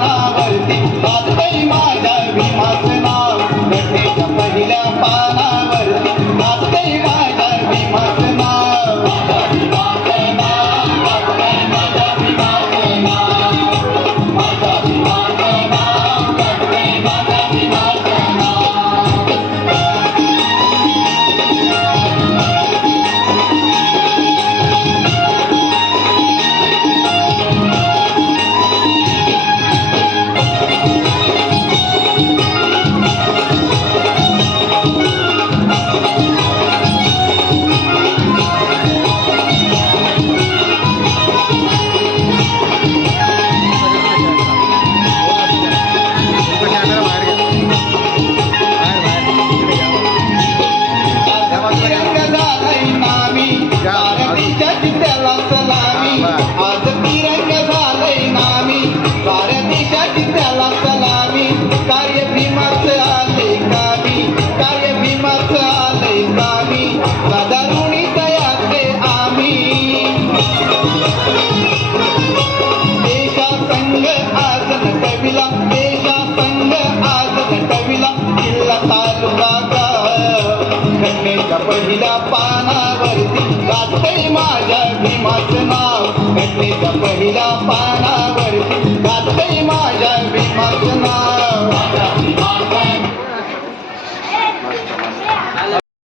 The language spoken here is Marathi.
पानावरती गातय माझ्या भीमाचं नाव. घटनेच्या पहिल्या पानावरती गातय माझ्या भीमाचं नाव. माझ्या भीमाचं नाव गातय माझ्या भीमाचं नाव. माझ्या भीमाचं नाव गातय माझ्या भीमाचं नाव. आज तिरंग झालंय नामी, साऱ्या देशाची त्याला सलामी. कार्य भीमाचं आलंय कामी, कार्य भीमाचं आलंय कामी. सदा ऋणी दयाचे आम्ही. देशा संघ आज नटविला, देशा संघ आज नटविला. किल्ला तालुका गाव घटनेच्या पहिल्या पानावरती गातय माझ्या भीमाचं नाव. घटनेच्या पहिल्या पानावरती गातय माझ्या भीमाचं नाव. माझ्या भीमाचं